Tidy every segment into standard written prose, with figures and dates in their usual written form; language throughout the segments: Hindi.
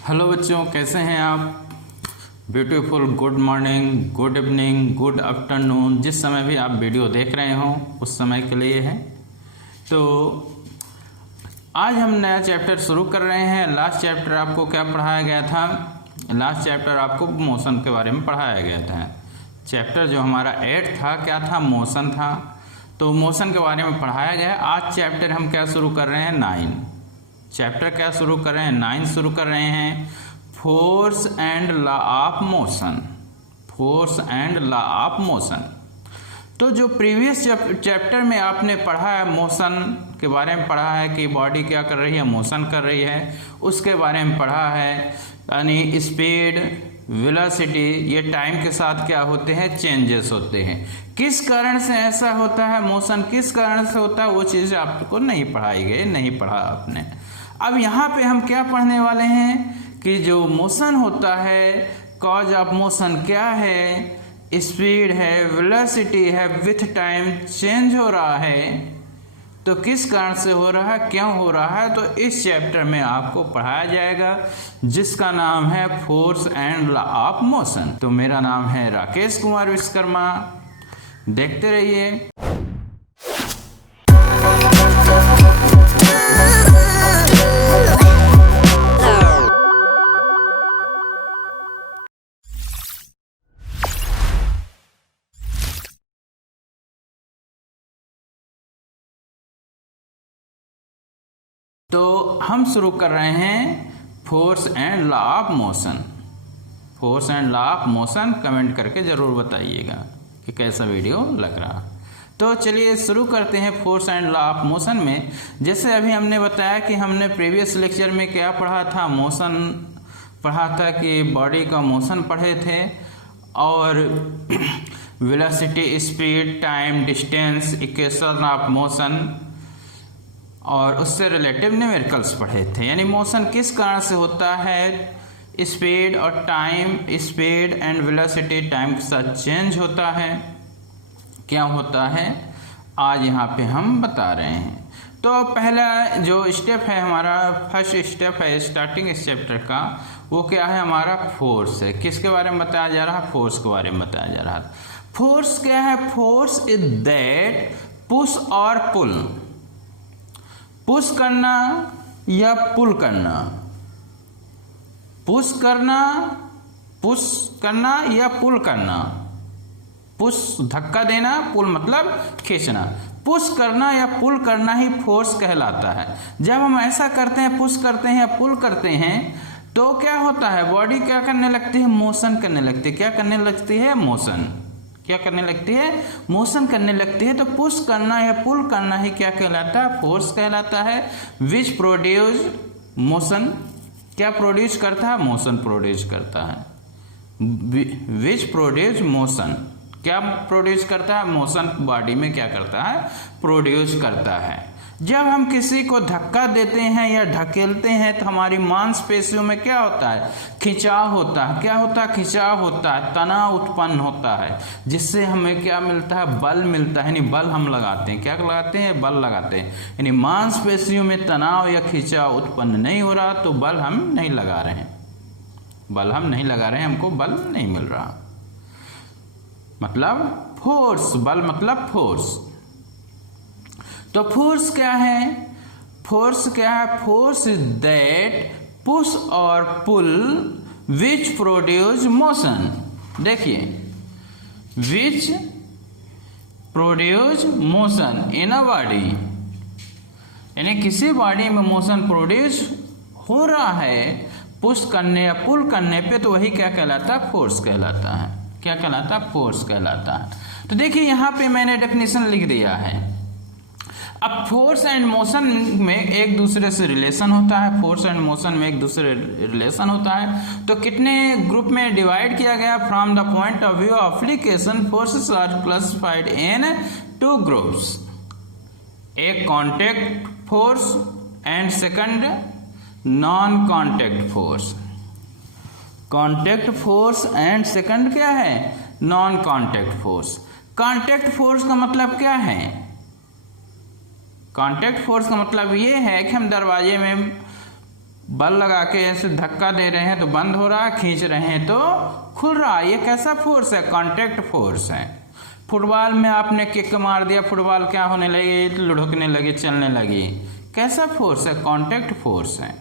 हेलो बच्चों, कैसे हैं आप। Beautiful good morning, good evening, good afternoon, जिस समय भी आप वीडियो देख रहे हो उस समय के लिए है। तो आज हम नया चैप्टर शुरू कर रहे हैं। लास्ट चैप्टर आपको क्या पढ़ाया गया था? लास्ट चैप्टर आपको मोशन के बारे में पढ़ाया गया था। चैप्टर जो हमारा 8 था क्या था? मोशन था। तो मोशन के बारे में पढ़ाया गया। आज चैप्टर हम क्या शुरू कर रहे हैं? 9। चैप्टर क्या शुरू कर रहे हैं? 9 शुरू कर रहे हैं। Force and law of motion. Force and law of motion. तो जो प्रीवियस चैप्टर में आपने पढ़ा है, मोशन के बारे में पढ़ा है कि बॉडी क्या कर रही है, मोशन कर रही है, उसके बारे में पढ़ा है। यानी स्पीड, वेलोसिटी, ये टाइम के साथ क्या होते हैं? चेंजेस होते हैं। किस कारण से ऐसा होता है? मोशन किस कारण से होता है? वो चीज़ आपको नहीं पढ़ाई गई, नहीं पढ़ा आपने। अब यहाँ पे हम क्या पढ़ने वाले हैं कि जो मोशन होता है, कॉज ऑफ मोशन क्या है? स्पीड है, वेलोसिटी है, विथ टाइम चेंज हो रहा है। तो किस कारण से हो रहा है, क्यों हो रहा है? तो इस चैप्टर में आपको पढ़ाया जाएगा, जिसका नाम है force and law of motion. तो मेरा नाम है राकेश कुमार विश्वकर्मा। देखते रहिए। तो हम शुरू कर रहे हैं force and law of motion. Force and law of motion comment करके ज़रूर बताइएगा कि कैसा वीडियो लग रहा। तो चलिए शुरू करते हैं force and law of motion में। जैसे अभी हमने बताया कि हमने प्रीवियस लेक्चर में क्या पढ़ा था? मोशन पढ़ा था कि बॉडी का मोशन पढ़े थे, और velocity, speed, time, distance, equation of motion और उससे रिलेटिव न्यूमेरिकल्स पढ़े थे। यानी मोशन किस कारण से होता है? स्पीड और time, speed and velocity time के साथ चेंज होता है। क्या होता है आज यहाँ पे हम बता रहे हैं। तो पहला जो स्टेप है हमारा, फर्स्ट स्टेप है स्टार्टिंग इस चैप्टर का, वो क्या है? हमारा फोर्स है। किसके बारे में बताया जा रहा है? फोर्स के बारे में बताया जा रहा है। फोर्स क्या है? फोर्स इज दैट पुश और पुल। पुश करना या पुल करना, पुश करना या पुल करना। पुश धक्का देना, पुल मतलब खींचना। पुश करना या पुल करना ही फोर्स कहलाता है। जब हम ऐसा करते हैं, पुश करते हैं या पुल करते हैं, तो क्या होता है? बॉडी क्या करने लगती है? मोशन करने लगती है। क्या करने लगती है? मोशन। क्या करने लगती है? मोशन करने लगती है। तो पुश करना या पुल करना ही क्या कहलाता है? फोर्स कहलाता है। विच प्रोड्यूस मोशन। क्या प्रोड्यूस करता है? मोशन प्रोड्यूस करता है। विच प्रोड्यूस मोशन। क्या प्रोड्यूस करता है? मोशन बॉडी में क्या करता है? प्रोड्यूस करता है। जब हम किसी को धक्का देते हैं या ढकेलते हैं तो हमारी मांसपेशियों में क्या होता है? खिंचाव होता है। क्या होता है? खिंचाव होता है, तनाव उत्पन्न होता है, जिससे हमें क्या मिलता है? बल मिलता है। यानी बल हम लगाते हैं। क्या लगाते हैं? बल लगाते हैं। यानी मांसपेशियों में तनाव या खिंचाव उत्पन्न नहीं हो रहा तो बल हम नहीं लगा रहे हैं। बल हम नहीं लगा रहे हैं, हमको बल नहीं मिल रहा, मतलब फोर्स। बल मतलब फोर्स। तो फोर्स क्या है? फोर्स क्या है? फोर्स इज दैट पुश और पुल विच प्रोड्यूस मोशन। देखिए, which produce motion in a body. यानी किसी बॉडी में मोशन प्रोड्यूस हो रहा है पुश करने या पुल करने पे, तो वही क्या कहलाता है? फोर्स कहलाता है। क्या कहलाता है? फोर्स कहलाता है। तो देखिए यहाँ पे मैंने डेफिनेशन लिख दिया है। अब फोर्स एंड मोशन में एक दूसरे से रिलेशन होता है। फोर्स एंड मोशन में एक दूसरे रिलेशन होता है। तो कितने ग्रुप में डिवाइड किया गया? From the point of view of application, forces are classified in 2 groups. एक contact force and second non contact force. Contact force and second क्या है? Non contact force. Contact force का मतलब क्या है? कॉन्टैक्ट फोर्स का मतलब ये है कि हम दरवाजे में बल लगा के ऐसे धक्का दे रहे हैं तो बंद हो रहा है, खींच रहे हैं तो खुल रहा है। ये कैसा फोर्स है? कांटेक्ट फोर्स है। फुटबॉल में आपने किक मार दिया, फुटबॉल क्या होने लगी? लुढ़कने लगी, चलने लगी। कैसा फोर्स है? कांटेक्ट फोर्स है।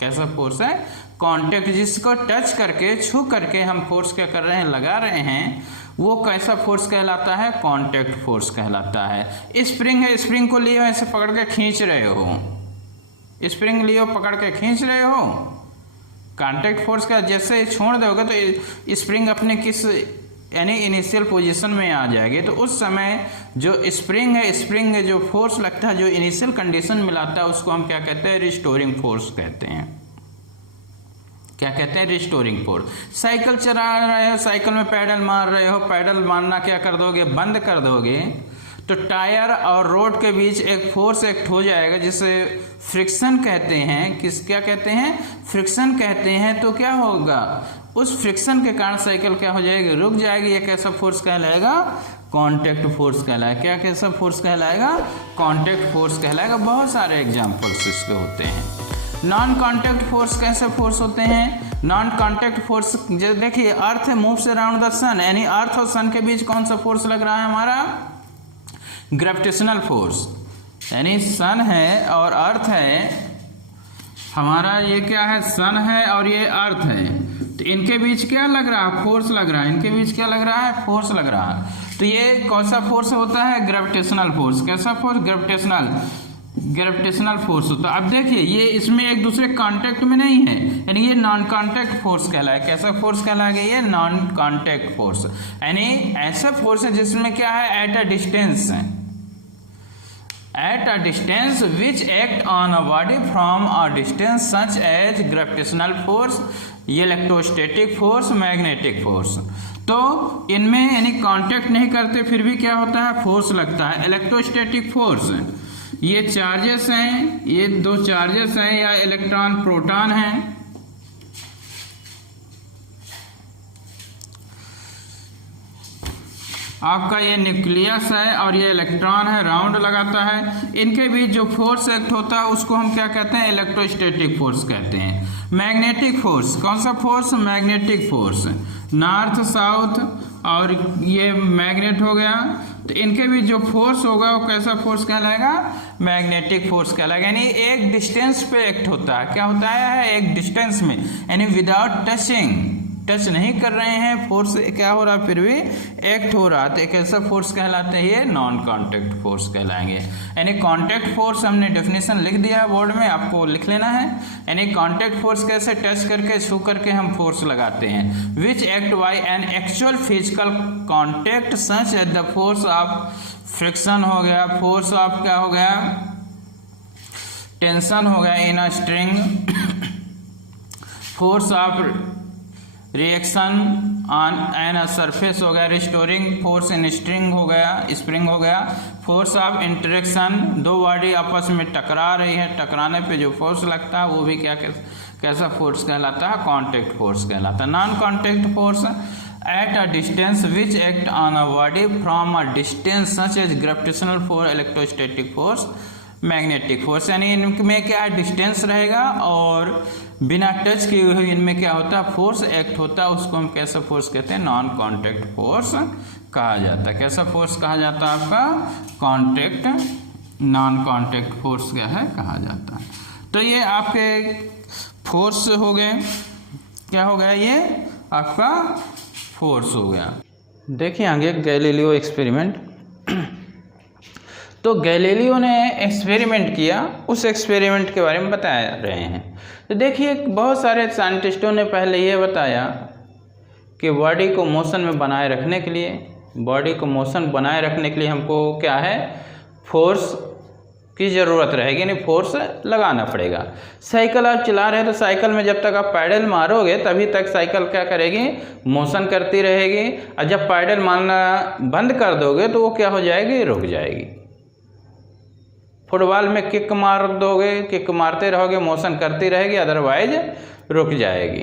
कैसा फोर्स है? कांटेक्ट, जिसको टच करके, छू करके हम फोर्स क्या कर रहे हैं? लगा रहे हैं। वो कैसा फोर्स कहलाता है? कांटेक्ट फोर्स कहलाता है। स्प्रिंग है, स्प्रिंग को लिए ऐसे पकड़ के खींच रहे हो, स्प्रिंग लिए पकड़ के खींच रहे हो, कांटेक्ट फोर्स का। जैसे छोड़ दोगे तो स्प्रिंग अपने किस यानी इनिशियल पोजीशन में आ जाएगी, तो उस समय जो स्प्रिंग है, स्प्रिंग जो फोर्स लगता है, जो इनिशियल कंडीशन में लाता है, उसको हम क्या कहते हैं? रिस्टोरिंग फोर्स कहते हैं। क्या कहते हैं? Restoring force. साइकिल चला रहे हो, साइकिल में पैडल मार रहे हो, पैडल मारना क्या कर दोगे? बंद कर दोगे, तो टायर और रोड के बीच एक फोर्स एक्ट हो जाएगा जिसे फ्रिक्शन कहते हैं। क्या कहते हैं? फ्रिक्शन कहते हैं। तो क्या होगा? उस फ्रिक्शन के कारण साइकिल क्या हो जाएगी? रुक जाएगी। ये कैसा फोर्स कहलाएगा? कांटेक्ट फोर्स कहलाएगा। क्या कैसा फोर्स कहलाएगा? कांटेक्ट फोर्स कहलाएगा। बहुत सारे एग्जांपल्स इसके होते हैं। नॉन कांटेक्ट फोर्स कैसे फोर्स होते हैं? नॉन कांटेक्ट फोर्स, देखिए अर्थ मूव्स अराउंड द सन, यानी अर्थ और सन के बीच कौन सा फोर्स लग रहा है? हमारा ग्रेविटेशनल फोर्स। यानी सन है और अर्थ है हमारा, ये क्या है? सन है और ये अर्थ है, तो इनके बीच क्या लग रहा है? फोर्स लग रहा है। इनके बीच क्या लग रहा है? फोर्स लग रहा है। तो ये कौन सा फोर्स होता है? Gravitational force. कैसा फोर्स? ग्रेविटेशनल फोर्स होता है। अब देखिए ये इसमें एक दूसरे कांटेक्ट में नहीं है, यानी ये नॉन कांटेक्ट फोर्स कहलाए। कैसा फोर्स कहलाएगा? ये नॉन कांटेक्ट फोर्स, यानी ऐसा फोर्स है जिसमें क्या है? Eight a distance, at a distance which act on a body from a distance such as gravitational force, electrostatic force, magnetic force. तो इनमें यानी कांटेक्ट नहीं करते फिर भी क्या होता है? फोर्स लगता है। इलेक्ट्रोस्टैटिक फोर्स, ये चार्जेस हैं, ये दो चार्जेस हैं या इलेक्ट्रॉन प्रोटॉन हैं। आपका ये न्यूक्लियस है और ये इलेक्ट्रॉन है, राउंड लगाता है। इनके बीच जो फोर्स एक्ट होता है उसको हम क्या कहते हैं? इलेक्ट्रोस्टैटिक फोर्स कहते हैं। मैग्नेटिक फोर्स, कौन सा force? Magnetic force. North south और ये मैग्नेट हो गया, तो इनके बीच जो फोर्स होगा वो कैसा फोर्स कहलाएगा? मैग्नेटिक फोर्स कहलाएगा। यानी एक डिस्टेंस पे एक्ट होता है। क्या होता है? एक डिस्टेंस में, यानी विदाउट टचिंग, टच नहीं कर रहे हैं, फोर्स क्या हो रहा है? फिर भी एक्ट हो रहा है। तो एक ऐसा फोर्स कहलाते हैं ये नॉन कांटेक्ट फोर्स कहलाएंगे। यानी कांटेक्ट फोर्स हमने डेफिनेशन लिख दिया है बोर्ड में, आपको लिख लेना है। यानी कांटेक्ट फोर्स कैसे? टच करके, छू करके हम फोर्स लगाते हैं। Which act by an actual physical contact such at the force of friction हो गया, फोर्स ऑफ क्या हो गया? टेंशन हो गया in a string, force of reaction on an surface हो गया, रिस्टोरिंग फोर्स इन स्ट्रिंग हो गया, स्प्रिंग हो गया, फोर्स ऑफ इंटरेक्शन, दो बॉडी आपस में टकरा रही है, टकराने पे जो फोर्स लगता है वो भी कैसा फोर्स कहलाता है? कांटेक्ट फोर्स कहलाता है। Non contact force at a distance which act on a body from a distance such as gravitational force, electrostatic force, magnetic force. यानी इनमें क्या है? डिस्टेंस रहेगा और बिना टच किए हुए इनमें क्या होता है? फोर्स एक्ट होता है। उसको हम कैसा फोर्स कहते हैं? नॉन कांटेक्ट फोर्स कहा जाता है। कैसा फोर्स कहा जाता है? आपका कांटेक्ट, नॉन कांटेक्ट फोर्स क्या है? कहा जाता है। तो ये आपके फोर्स हो गए। क्या हो गया? ये आपका फोर्स हो गया। देखिए आगे गैलीलियो एक्सपेरिमेंट। तो गैलीलियो ने एक्सपेरिमेंट किया, उस एक्सपेरिमेंट के बारे में बता रहे हैं। तो देखिए बहुत सारे साइंटिस्टों ने पहले ये बताया कि बॉडी को मोशन में बनाए रखने के लिए, बॉडी को मोशन बनाए रखने के लिए हमको क्या है? फोर्स की ज़रूरत रहेगी, यानी फोर्स लगाना पड़ेगा। साइकिल आप चला रहे हैं तो साइकिल में जब तक आप पैडल मारोगे तभी तक साइकिल क्या करेगी? मोशन करती रहेगी। और जब पैडल मारना बंद कर दोगे तो वो क्या हो जाएगी? रुक जाएगी। फुटबॉल में किक मार दोगे, किक मारते रहोगे, मोशन करती रहेगी, अदरवाइज रुक जाएगी।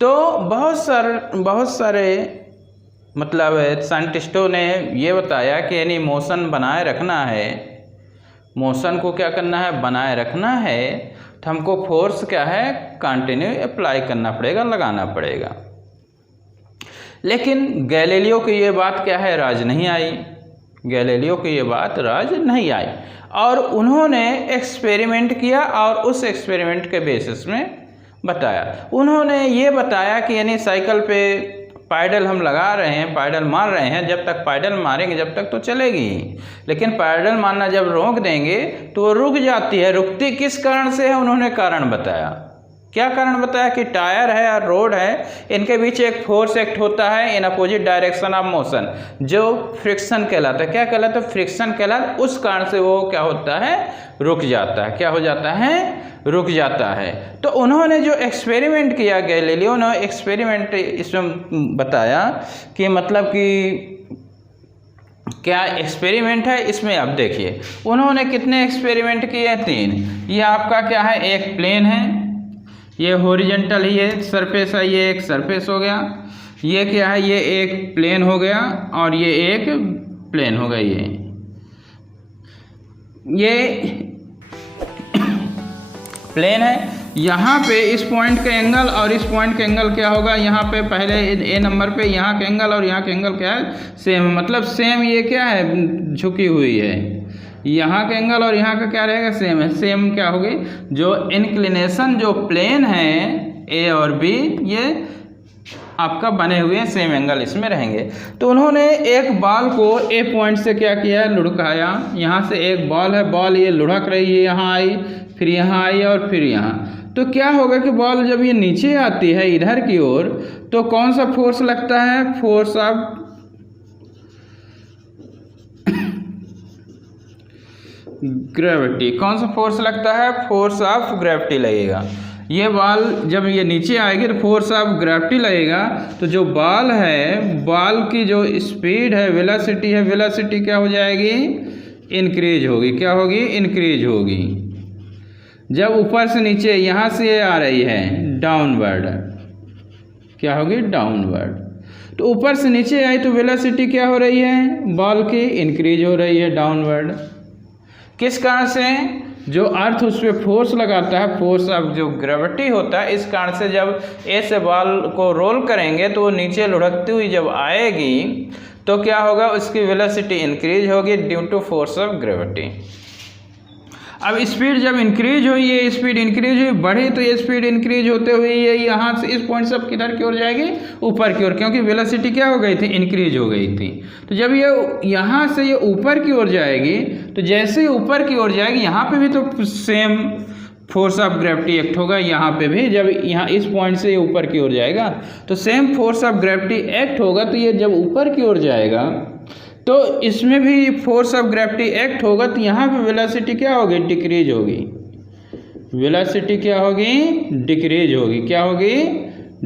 तो बहुत सारे मतलब साइंटिस्टों ने ये बताया कि यानी मोशन बनाए रखना है मोशन को क्या करना है, बनाए रखना है, तो हमको फोर्स क्या है, कंटिन्यू अप्लाई करना पड़ेगा, लगाना पड़ेगा। लेकिन गैलीलियो की ये बात क्या है, राज नहीं आई। गैलीलियो की ये बात राज नहीं आई और उन्होंने एक्सपेरिमेंट किया और उस एक्सपेरिमेंट के बेसिस में बताया। उन्होंने ये बताया कि यानी साइकिल पे पैडल हम लगा रहे हैं, पैडल मार रहे हैं, जब तक पैडल मारेंगे जब तक तो चलेगी, लेकिन पैडल मारना जब रोक देंगे तो वो रुक जाती है। रुकती किस कारण से है, उन्होंने कारण बताया। क्या कारण बताया कि टायर है और रोड है, इनके बीच एक फोर्स एक्ट होता है in opposite direction of motion, जो फ्रिक्शन कहलाता है। क्या कहलाता है, फ्रिक्शन कहलाता है। उस कारण से वो क्या होता है, रुक जाता है। क्या हो जाता है, रुक जाता है। तो उन्होंने जो एक्सपेरिमेंट किया, गैलीलियो ने एक्सपेरिमेंट इसमें बताया कि मतलब कि क्या एक्सपेरिमेंट है इसमें। अब देखिए उन्होंने कितने एक्सपेरिमेंट किए, 3। ये आपका क्या है, एक प्लेन है, ये हॉरिजॉन्टल ही है, सरफेस है, ये एक सरफेस हो गया। ये क्या है, ये एक प्लेन हो गया और ये एक प्लेन हो गया। ये प्लेन है। यहाँ पे इस पॉइंट का एंगल और इस पॉइंट का एंगल क्या होगा, यहाँ पे पहले ए नंबर पे यहाँ का एंगल और यहाँ का एंगल क्या है, सेम, मतलब सेम। ये क्या है, झुकी हुई है। यहाँ का एंगल और यहाँ का क्या रहेगा, सेम है। सेम क्या होगी, जो इंक्लिनेशन जो प्लेन है ए और बी, ये आपका बने हुए हैं, सेम एंगल इसमें रहेंगे। तो उन्होंने एक बॉल को ए पॉइंट से क्या किया, लुढ़काया। यहाँ से एक बॉल है, बॉल ये लुढ़क रही है, यहाँ आई, फिर यहाँ आई और फिर यहाँ। तो क्या होगा कि बॉल जब ये नीचे आती है इधर की ओर, तो कौन सा फोर्स लगता है, फोर्स ऑफ ग्रेविटी। कौन सा फोर्स लगता है, फोर्स ऑफ ग्रेविटी लगेगा। ये बॉल जब ये नीचे आएगी तो फोर्स ऑफ ग्रेविटी लगेगा। तो जो बॉल है, बॉल की जो स्पीड है, वेलोसिटी है, वेलोसिटी क्या हो जाएगी, इंक्रीज होगी। क्या होगी, इंक्रीज होगी। जब ऊपर से नीचे यहाँ से ये आ रही है डाउनवर्ड, क्या होगी, डाउनवर्ड। तो ऊपर से नीचे आई तो वेलोसिटी क्या हो रही है, बॉल की इंक्रीज हो रही है, डाउनवर्ड। किस कारण से, जो अर्थ उस पर फोर्स लगाता है, फोर्स ऑफ जो ग्रेविटी होता है, इस कारण से जब ए से बॉल को रोल करेंगे तो वो नीचे लुढ़कती हुई जब आएगी तो क्या होगा, उसकी वेलोसिटी इंक्रीज होगी due to force of gravity. अब स्पीड जब इंक्रीज हुई, ये स्पीड इंक्रीज हुई, बढ़ी, तो ये स्पीड इंक्रीज होते हुए ये यहाँ से इस पॉइंट से अब किधर की ओर जाएगी, ऊपर की ओर, क्योंकि वेलोसिटी क्या हो गई थी, इंक्रीज हो गई थी। तो जब ये यहाँ से ये ऊपर की ओर जाएगी, तो जैसे ही ऊपर की ओर जाएगी, यहाँ पे भी तो same force of gravity act होगा। यहाँ पे भी जब यहाँ इस पॉइंट से ये ऊपर की ओर जाएगा तो same force of gravity act होगा। तो ये जब ऊपर की ओर जाएगा तो इसमें भी फोर्स ऑफ ग्रेविटी एक्ट होगा। तो यहाँ पे वेलोसिटी क्या होगी, डिक्रीज होगी। वेलोसिटी क्या होगी, डिक्रीज होगी। क्या होगी,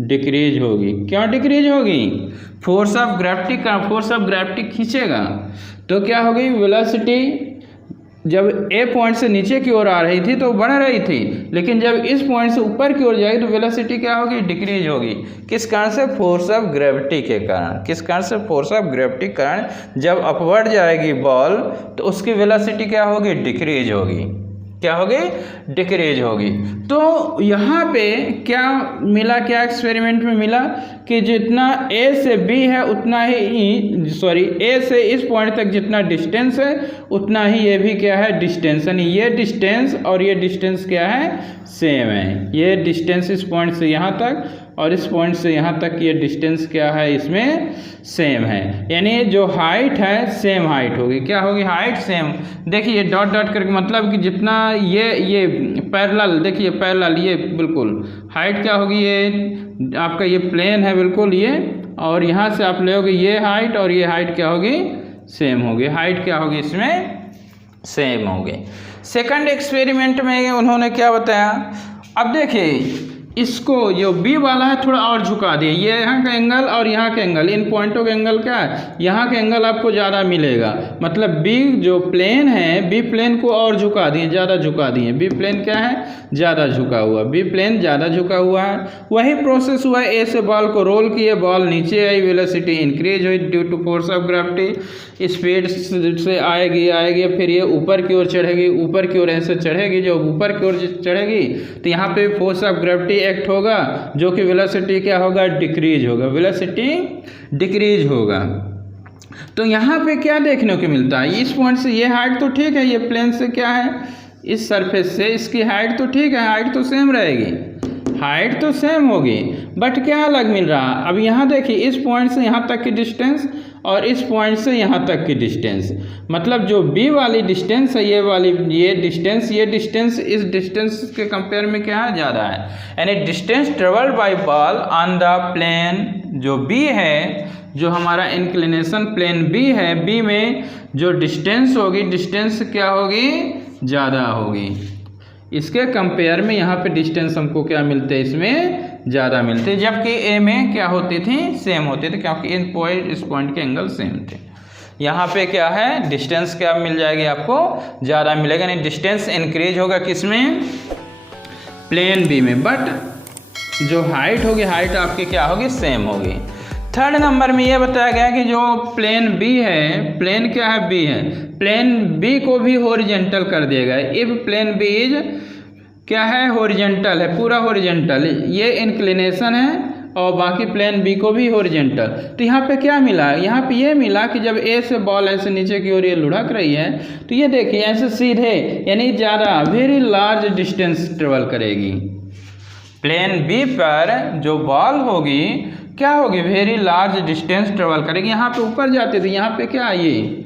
डिक्रीज होगी। क्यों डिक्रीज होगी, फोर्स ऑफ ग्रेविटी का, फोर्स ऑफ ग्रेविटी खींचेगा तो क्या होगी, वेलोसिटी जब ए पॉइंट से नीचे की ओर आ रही थी तो बढ़ रही थी, लेकिन जब इस पॉइंट से ऊपर की ओर जाएगी तो वेलोसिटी क्या होगी, डिक्रीज होगी। किस कारण से, फोर्स ऑफ ग्रेविटी के कारण। किस कारण से, फोर्स ऑफ ग्रेविटी के कारण जब अपवर्ड जाएगी बॉल तो उसकी वेलोसिटी क्या होगी, डिक्रीज होगी। क्या होगी, डिक्रीज होगी। तो यहाँ पे क्या मिला, क्या एक्सपेरिमेंट में मिला कि जितना ए से बी है उतना ही, सॉरी, ए से इस पॉइंट तक जितना डिस्टेंस है उतना ही ये भी क्या है, डिस्टेंस। यानी ये डिस्टेंस और ये डिस्टेंस क्या है, सेम है। ये डिस्टेंस इस पॉइंट से यहाँ तक और इस पॉइंट से यहाँ तक ये डिस्टेंस क्या है, इसमें सेम है। यानी जो हाइट है सेम हाइट होगी। क्या होगी, हाइट सेम। देखिए डॉट डॉट करके मतलब कि जितना ये पैरेलल, देखिए पैरेलल, ये बिल्कुल हाइट क्या होगी, ये आपका ये प्लेन है बिल्कुल ये, और यहाँ से आप ले ये हाइट और ये हाइट क्या होगी, सेम होगी। हाइट क्या होगी इसमें, सेम होगी। सेकंड एक्सपेरिमेंट में उन्होंने क्या बताया, अब देखिए इसको जो बी वाला है थोड़ा और झुका दिए, ये यहाँ का एंगल और यहाँ का एंगल, इन पॉइंटों का एंगल क्या है, यहाँ का एंगल आपको ज़्यादा मिलेगा। मतलब बी जो प्लेन है, बी प्लेन को और झुका दिए, ज़्यादा झुका दिए। बी प्लेन क्या है, ज़्यादा झुका हुआ, बी प्लेन ज़्यादा झुका हुआ है। वही प्रोसेस हुआ है, ए से बॉल को रोल किए, बॉल नीचे आई, वेलोसिटी इंक्रीज हुई due to force of gravity, speed से आएगी, फिर ये ऊपर की ओर चढ़ेगी, ऊपर की ओर ऐसे चढ़ेगी, जब ऊपर की ओर चढ़ेगी तो यहाँ पे फोर्स ऑफ ग्रेविटी एक्ट होगा, जो कि वेलोसिटी क्या होगा, डिक्रीज होगा, वेलोसिटी डिक्रीज होगा। तो यहाँ पे क्या देखने को मिलता है, इस पॉइंट से ये हाइट तो ठीक है, ये प्लेन से क्या है, इस सरफेस से इसकी हाइट तो ठीक है, हाइट तो सेम रहेगी, हाइट तो सेम होगी, बट क्या अलग मिल रहा है। अब यहाँ देखिए, इस पॉइंट से यहाँ तक की डिस्टेंस और इस पॉइंट से यहाँ तक की डिस्टेंस, मतलब जो बी वाली डिस्टेंस है, ये डिस्टेंस इस डिस्टेंस के कंपेयर में क्या है, ज़्यादा है। यानी distance travelled by ball on the plane जो बी है, जो हमारा इंक्लिनेशन प्लेन बी है, बी में जो डिस्टेंस होगी, डिस्टेंस क्या होगी, ज़्यादा होगी। इसके कंपेयर में यहाँ पे डिस्टेंस हमको क्या मिलते हैं, इसमें ज़्यादा मिलते हैं, जबकि ए में क्या होती थी, सेम होती थी, क्योंकि इस पॉइंट के एंगल सेम थे। यहाँ पे क्या है, डिस्टेंस क्या मिल जाएगी आपको, ज़्यादा मिलेगा, नहीं डिस्टेंस इंक्रीज होगा किसमें, प्लेन बी में, बट जो हाइट होगी, हाइट आपकी क्या होगी, सेम होगी। थर्ड नंबर में ये बताया गया कि जो प्लेन बी है, प्लेन क्या है, बी है, प्लेन बी को भी हॉरिजॉन्टल कर दिया गया। इफ प्लेन बी इज क्या है, हॉरिजॉन्टल है, पूरा हॉरिजॉन्टल, ये इंक्लिनेशन है और बाकी प्लेन बी को भी हॉरिजॉन्टल। तो यहाँ पे क्या मिला, यहाँ पे ये मिला कि जब ए से बॉल ऐसे नीचे की ओर ये लुढ़क रही है, तो ये देखिए ऐसे सीधे, यानी ज़्यादा वेरी लार्ज डिस्टेंस ट्रेवल करेगी। प्लेन बी पर जो बॉल होगी क्या होगी, वेरी लार्ज डिस्टेंस ट्रेवल करेगी। यहाँ पे ऊपर जाते थे, यहाँ पे क्या, ये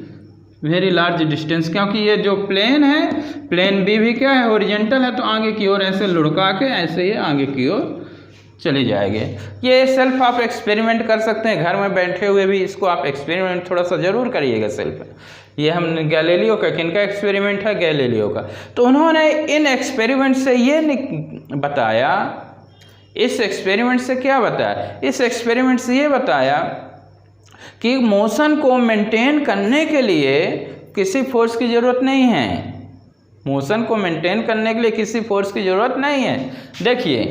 वेरी लार्ज डिस्टेंस, क्योंकि ये जो प्लेन है, प्लेन बी भी क्या है, हॉरिजॉन्टल है, तो आगे की ओर ऐसे लुढ़का के ऐसे ही आगे की ओर चले जाएंगे। ये सेल्फ आप एक्सपेरिमेंट कर सकते हैं, घर में बैठे हुए भी इसको आप एक्सपेरिमेंट थोड़ा सा ज़रूर करिएगा सेल्फ। ये हम गैलीलियो का, किनका एक्सपेरिमेंट है, गैलीलियो का। तो उन्होंने इन एक्सपेरिमेंट से ये बताया, इस एक्सपेरिमेंट से क्या बताया, इस एक्सपेरिमेंट से ये बताया कि मोशन को मेंटेन करने के लिए किसी फोर्स की ज़रूरत नहीं है, मोशन को मेंटेन करने के लिए किसी फोर्स की ज़रूरत नहीं है। देखिए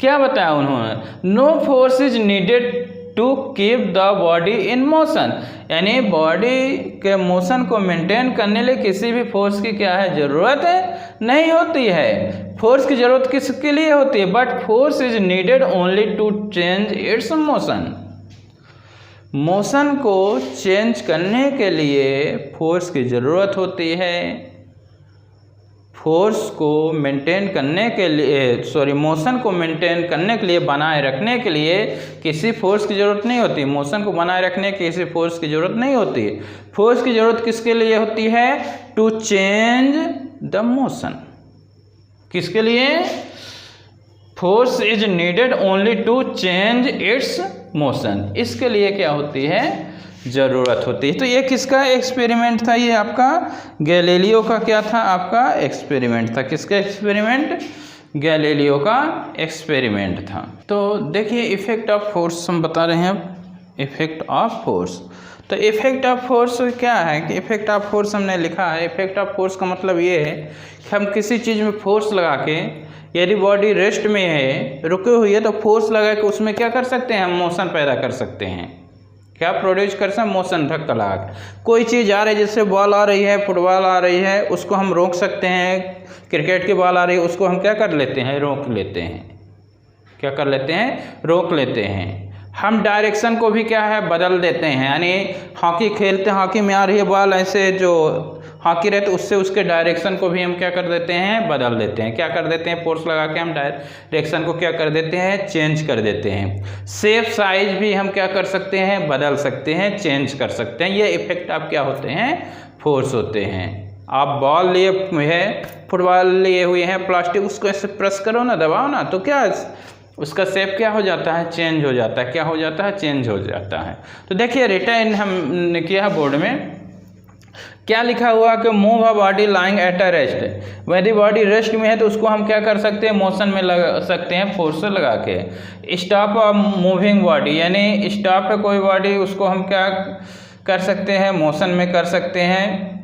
क्या बताया उन्होंने, no force is needed to keep the body in motion, यानी बॉडी के मोशन को मेंटेन करने लिए किसी भी फोर्स की क्या है, ज़रूरत नहीं होती है। फोर्स की ज़रूरत किसके लिए होती है, but force is needed only to change its motion, motion को चेंज करने के लिए फोर्स की ज़रूरत होती है। फोर्स को मेंटेन करने के लिए, मोशन को मेंटेन करने के लिए, बनाए रखने के लिए किसी फोर्स की ज़रूरत नहीं होती, मोशन को बनाए रखने के किसी फोर्स की ज़रूरत नहीं होती। फोर्स की ज़रूरत किसके लिए होती है, टू चेंज द मोशन, किसके लिए, force is needed only to change its motion, इसके लिए क्या होती है, ज़रूरत होती है। तो ये किसका एक्सपेरिमेंट था, ये आपका गैलीलियो का क्या था, आपका एक्सपेरिमेंट था। किसका एक्सपेरिमेंट, गैलीलियो का एक्सपेरिमेंट था। तो देखिए इफेक्ट ऑफ फोर्स हम बता रहे हैं, इफेक्ट ऑफ फोर्स। तो इफेक्ट ऑफ फोर्स क्या है कि इफेक्ट ऑफ फोर्स हमने लिखा है, इफेक्ट ऑफ फोर्स का मतलब ये है कि हम किसी चीज़ में फोर्स लगा के, यदि बॉडी रेस्ट में है, रुकी हुई है, तो फोर्स लगा के उसमें क्या कर सकते हैं, हम मोशन पैदा कर सकते हैं। क्या प्रोड्यूस कर सकते हैं, मोशन, धक्का लगा के। कोई चीज़ आ रही है, जैसे बॉल आ रही है, फुटबॉल आ रही है, उसको हम रोक सकते हैं। क्रिकेट की बॉल आ रही है, उसको हम क्या कर लेते हैं, रोक लेते हैं। क्या कर लेते हैं, रोक लेते हैं। हम डायरेक्शन को भी क्या है, बदल देते हैं। यानी हॉकी खेलते हैं, हॉकी में आ रही है बॉल, ऐसे जो हॉकी रहते उससे उसके डायरेक्शन को भी हम क्या कर देते हैं, बदल देते हैं। क्या कर देते हैं, फोर्स लगा के हम डायरेक्शन को क्या कर देते हैं, चेंज कर देते हैं। शेप साइज भी हम क्या कर सकते हैं, बदल सकते हैं, चेंज कर सकते हैं। ये इफेक्ट आप क्या होते हैं, फोर्स होते हैं। आप बॉल लिए है, फुटबॉल लिए हुए हैं, प्लास्टिक, उसको ऐसे प्रेस करो ना, दबाओ ना, तो क्या उसका शेप क्या हो जाता है, चेंज हो जाता है। क्या हो जाता है, चेंज हो जाता है। तो देखिए रिटर्न हमने किया है बोर्ड में क्या लिखा हुआ कि move a body lying at a rest. यदि बॉडी रेस्ट में है तो उसको हम क्या कर सकते हैं, मोशन में लगा सकते हैं, फोर्स से लगा के। स्टॉप अ मूविंग बॉडी, यानी स्टॉप है कोई बॉडी, उसको हम क्या कर सकते हैं, मोशन में कर सकते हैं।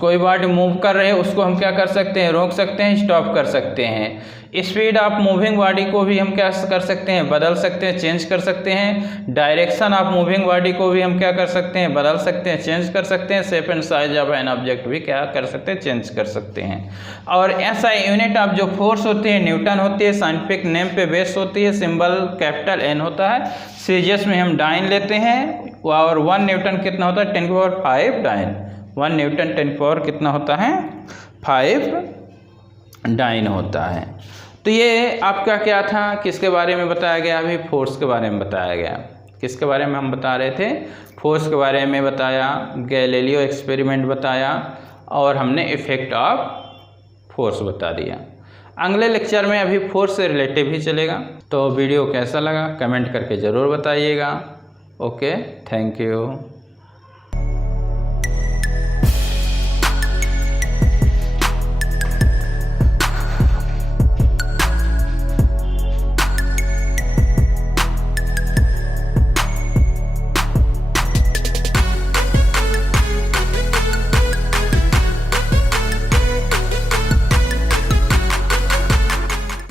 कोई बॉडी मूव कर रहे हैं उसको हम क्या कर सकते हैं, रोक सकते हैं, स्टॉप कर सकते हैं। स्पीड ऑफ मूविंग बॉडी को भी हम क्या कर सकते हैं, बदल सकते हैं, चेंज कर सकते हैं। डायरेक्शन ऑफ मूविंग बॉडी को भी हम क्या कर सकते हैं, बदल सकते हैं, चेंज कर सकते हैं। Shape and size of an object भी क्या कर सकते हैं, चेंज कर सकते हैं। और ऐसा यूनिट ऑफ जो फोर्स होती है न्यूटन होती है, साइंटिफिक नेम पे बेस होती है, सिंबल कैपिटल N होता है। सीजीएस में हम डाइन लेते हैं और 1 न्यूटन कितना होता है, 10⁵ डाइन। 1 न्यूटन 10 कितना होता है, 5 डाइन होता है। तो ये आपका क्या था, किसके बारे में बताया गया, अभी फोर्स के बारे में बताया गया। किसके बारे में हम बता रहे थे, फोर्स के बारे में बताया, गैलीलियो एक्सपेरिमेंट बताया और हमने इफेक्ट ऑफ फोर्स बता दिया। अगले लेक्चर में अभी फोर्स से रिलेटिव ही चलेगा। तो वीडियो कैसा लगा कमेंट करके ज़रूर बताइएगा। Okay, thank you.